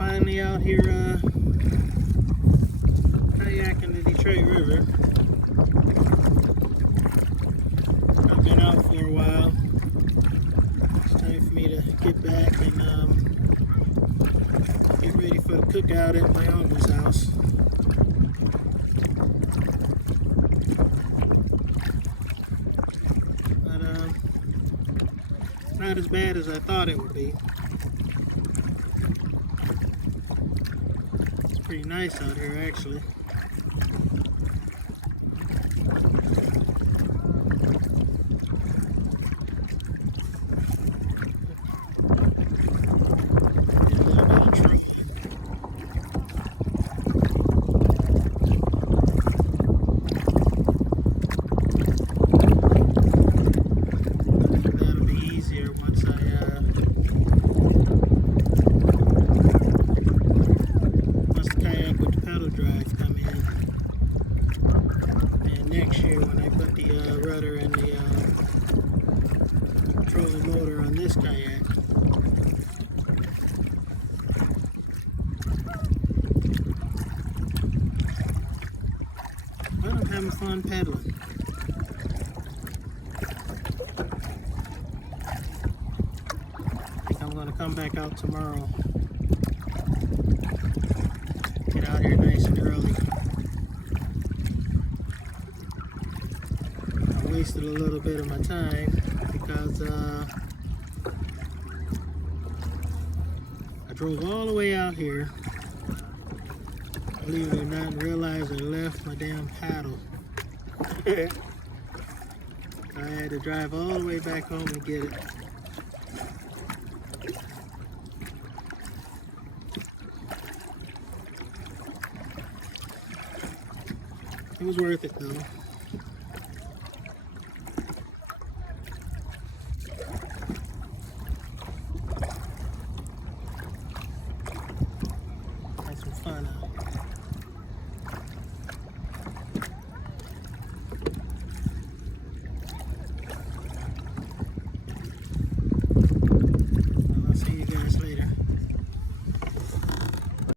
finally out here kayaking the Detroit River. I've been out for a while. It's time for me to get back and get ready for the cookout at my uncle's house. But not as bad as I thought it would be. It's pretty nice out here actually. Rudder and the trolling motor on this kayak. But I'm having fun pedaling. I think I'm going to come back out tomorrow. Get out here nice and early. Wasted a little bit of my time because I drove all the way out here, believe it or not, and realized I left my damn paddle. I had to drive all the way back home and get it. It was worth it though.